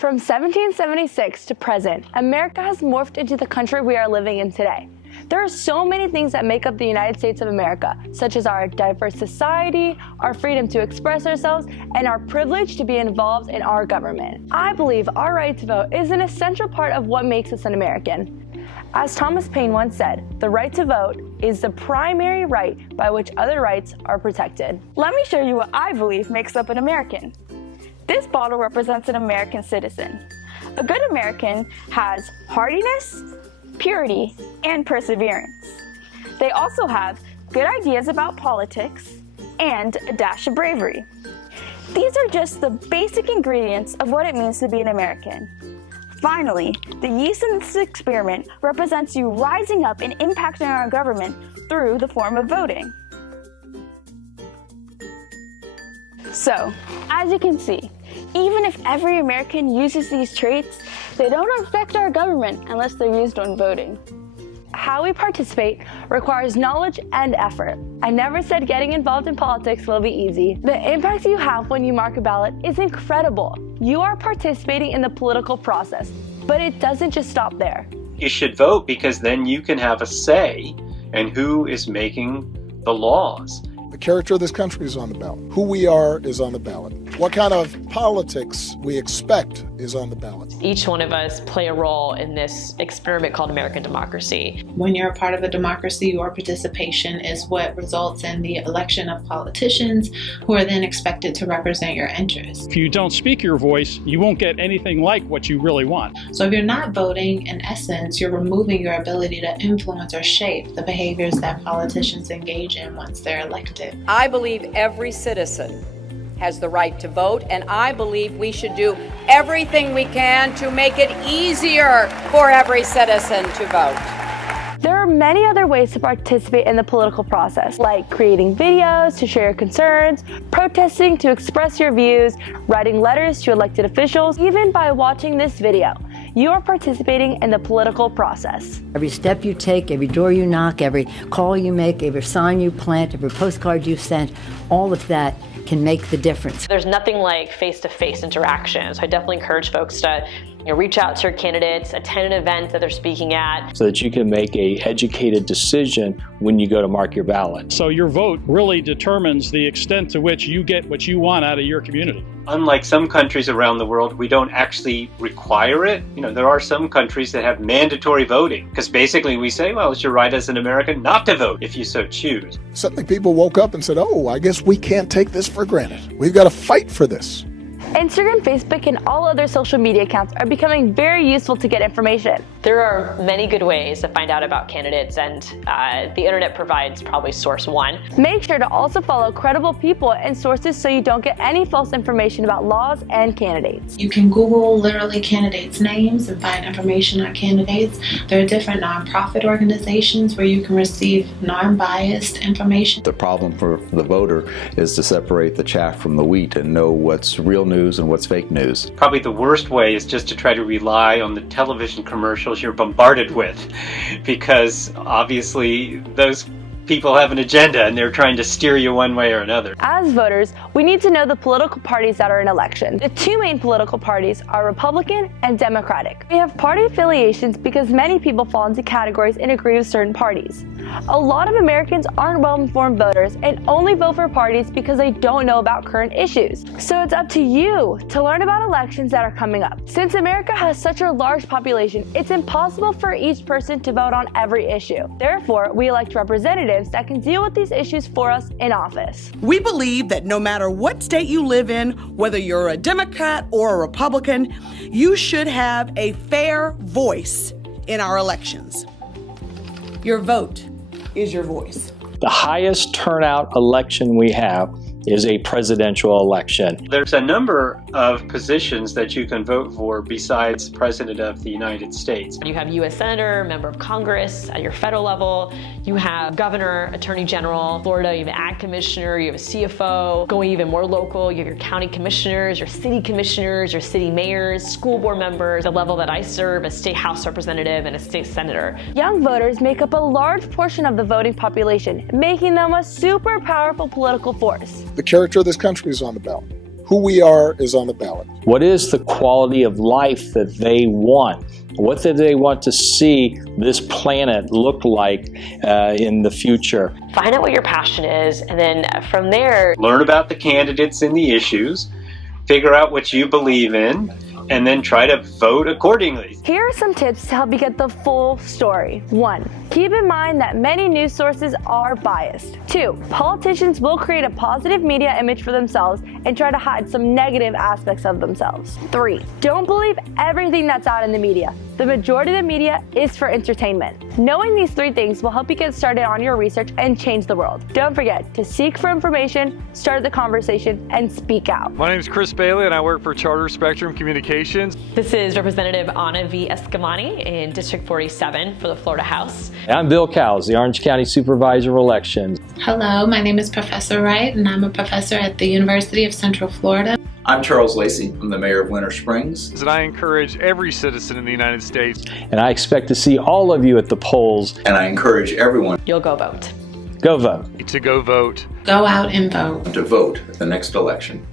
From 1776 to present, America has morphed into the country we are living in today. There are so many things that make up the United States of America, such as our diverse society, our freedom to express ourselves, and our privilege to be involved in our government. I believe our right to vote is an essential part of what makes us an American. As Thomas Paine once said, the right to vote is the primary right by which other rights are protected. Let me show you what I believe makes up an American. This bottle represents an American citizen. A good American has hardiness, purity, and perseverance. They also have good ideas about politics and a dash of bravery. These are just the basic ingredients of what it means to be an American. Finally, the yeast in this experiment represents you rising up and impacting our government through the form of voting. So, as you can see, even if every American uses these traits, they don't affect our government unless they're used when voting. How we participate requires knowledge and effort. I never said getting involved in politics will be easy. The impact you have when you mark a ballot is incredible. You are participating in the political process, but it doesn't just stop there. You should vote because then you can have a say in who is making the laws. The character of this country is on the ballot. Who we are is on the ballot. What kind of politics we expect is on the ballot. Each one of us play a role in this experiment called American democracy. When you're a part of a democracy, your participation is what results in the election of politicians who are then expected to represent your interests. If you don't speak your voice, you won't get anything like what you really want. So if you're not voting, in essence, you're removing your ability to influence or shape the behaviors that politicians engage in once they're elected. I believe every citizen has the right to vote, and I believe we should do everything we can to make it easier for every citizen to vote. There are many other ways to participate in the political process, like creating videos to share your concerns, protesting to express your views, writing letters to elected officials, even by watching this video. You are participating in the political process. Every step you take, every door you knock, every call you make, every sign you plant, every postcard you send, all of that can make the difference. There's nothing like face-to-face interaction, so I definitely encourage folks to reach out to your candidates, attend an event that they're speaking at. So that you can make an educated decision when you go to mark your ballot. So your vote really determines the extent to which you get what you want out of your community. Unlike some countries around the world, we don't actually require it. There are some countries that have mandatory voting because basically we say, well, it's your right as an American not to vote if you so choose. Suddenly people woke up and said, oh, I guess we can't take this for granted. We've got to fight for this. Instagram, Facebook, and all other social media accounts are becoming very useful to get information. There are many good ways to find out about candidates, and the internet provides probably source one. Make sure to also follow credible people and sources so you don't get any false information about laws and candidates. You can Google literally candidates' names and find information on candidates. There are different nonprofit organizations where you can receive non-biased information. The problem for the voter is to separate the chaff from the wheat and know what's real news and what's fake news. Probably the worst way is just to try to rely on the television commercials you're bombarded with, because obviously those people have an agenda and they're trying to steer you one way or another. As voters, we need to know the political parties that are in election. The two main political parties are Republican and Democratic. We have party affiliations because many people fall into categories and agree with certain parties. A lot of Americans aren't well-informed voters and only vote for parties because they don't know about current issues. So it's up to you to learn about elections that are coming up. Since America has such a large population, it's impossible for each person to vote on every issue. Therefore, we elect representatives that can deal with these issues for us in office. We believe that no matter what state you live in, whether you're a Democrat or a Republican, you should have a fair voice in our elections. Your vote is your voice. The highest turnout election we have is a presidential election. There's a number of positions that you can vote for besides President of the United States. You have U.S. Senator, Member of Congress at your federal level. You have Governor, Attorney General. Florida, you have an Ag Commissioner, you have a CFO. Going even more local, you have your county commissioners, your city mayors, school board members. The level that I serve, a state house representative and a state senator. Young voters make up a large portion of the voting population, making them a super powerful political force. The character of this country is on the ballot. Who we are is on the ballot. What is the quality of life that they want? What do they want to see this planet look like in the future? Find out what your passion is, and then from there, learn about the candidates and the issues, figure out what you believe in, and then try to vote accordingly. Here are some tips to help you get the full story. 1. Keep in mind that many news sources are biased. 2. Politicians will create a positive media image for themselves and try to hide some negative aspects of themselves. 3. Don't believe everything that's out in the media. The majority of the media is for entertainment. Knowing these 3 things will help you get started on your research and change the world. Don't forget to seek for information, start the conversation, and speak out. My name is Chris Bailey and I work for Charter Spectrum Communications. This is Representative Anna V. Escamani in District 47 for the Florida House. I'm Bill Cowles, the Orange County Supervisor of Elections. Hello, my name is Professor Wright, and I'm a professor at the University of Central Florida. I'm Charles Lacey. I'm the mayor of Winter Springs. And I encourage every citizen in the United States. And I expect to see all of you at the polls. And I encourage everyone. You'll go vote. Go vote. To go vote. Go out and vote. To vote at the next election.